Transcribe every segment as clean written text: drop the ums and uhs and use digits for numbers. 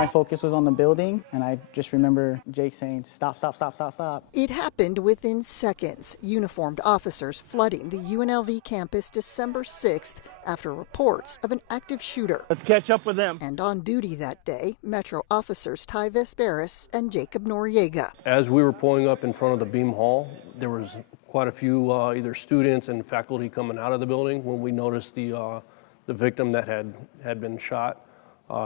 My focus was on the building, and I just remember Jake saying, "Stop, stop, stop, stop, stop." It happened within seconds. Uniformed officers flooding the UNLV campus December 6th after reports of an active shooter. Let's catch up with them. And on duty that day, Metro officers Ty Vesperis and Jacob Noriega. As we were pulling up in front of the Beam Hall, there was quite a few either students and faculty coming out of the building when we noticed the victim that had been shot.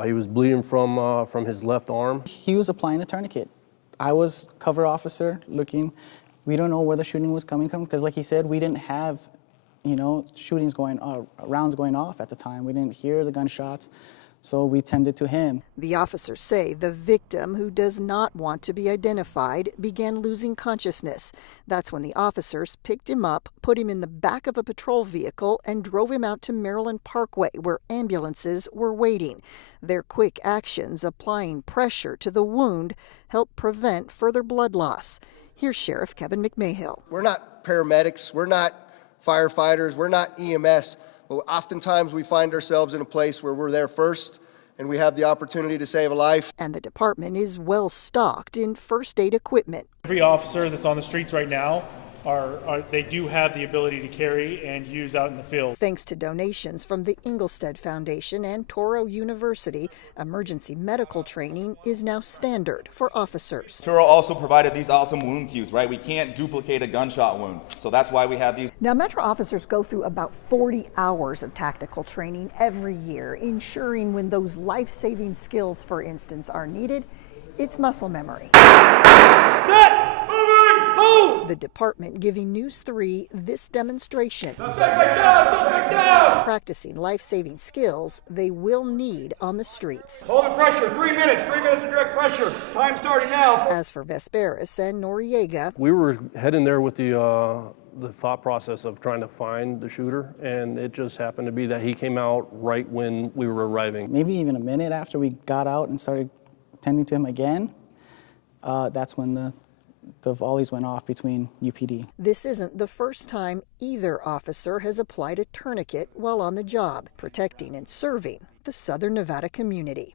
He was bleeding from his left arm. He was applying a tourniquet. I was cover officer looking. We don't know where the shooting was coming from because, like he said, we didn't have, shootings rounds going off at the time. We didn't hear the gunshots, so we tended to him. The officers say the victim, who does not want to be identified, began losing consciousness. That's when the officers picked him up, put him in the back of a patrol vehicle, and drove him out to Maryland Parkway, where ambulances were waiting. Their quick actions, applying pressure to the wound, helped prevent further blood loss. Here's Sheriff Kevin McMahill. We're not paramedics, we're not firefighters, we're not EMS. But oftentimes we find ourselves in a place where we're there first and we have the opportunity to save a life. And the department is well stocked in first aid equipment. Every officer that's on the streets right now, they do have the ability to carry and use out in the field. Thanks to donations from the Inglestead Foundation and Touro University, emergency medical training is now standard for officers. Touro also provided these awesome wound cues, right? We can't duplicate a gunshot wound, so that's why we have these. Now, Metro officers go through about 40 hours of tactical training every year, ensuring when those life-saving skills, for instance, are needed, it's muscle memory. Set! Move! The department giving News 3 this demonstration. Suspect down! Suspect down! Practicing life-saving skills they will need on the streets. Hold the pressure. 3 minutes. 3 minutes of direct pressure. Time starting now. As for Vesperis and Noriega, We were heading there with the thought process of trying to find the shooter, and it just happened to be that he came out right when we were arriving. Maybe even a minute after we got out and started tending to him again, that's when the volleys went off between UPD. this isn't the first time either officer has applied a tourniquet while on the job, protecting and serving the Southern Nevada community.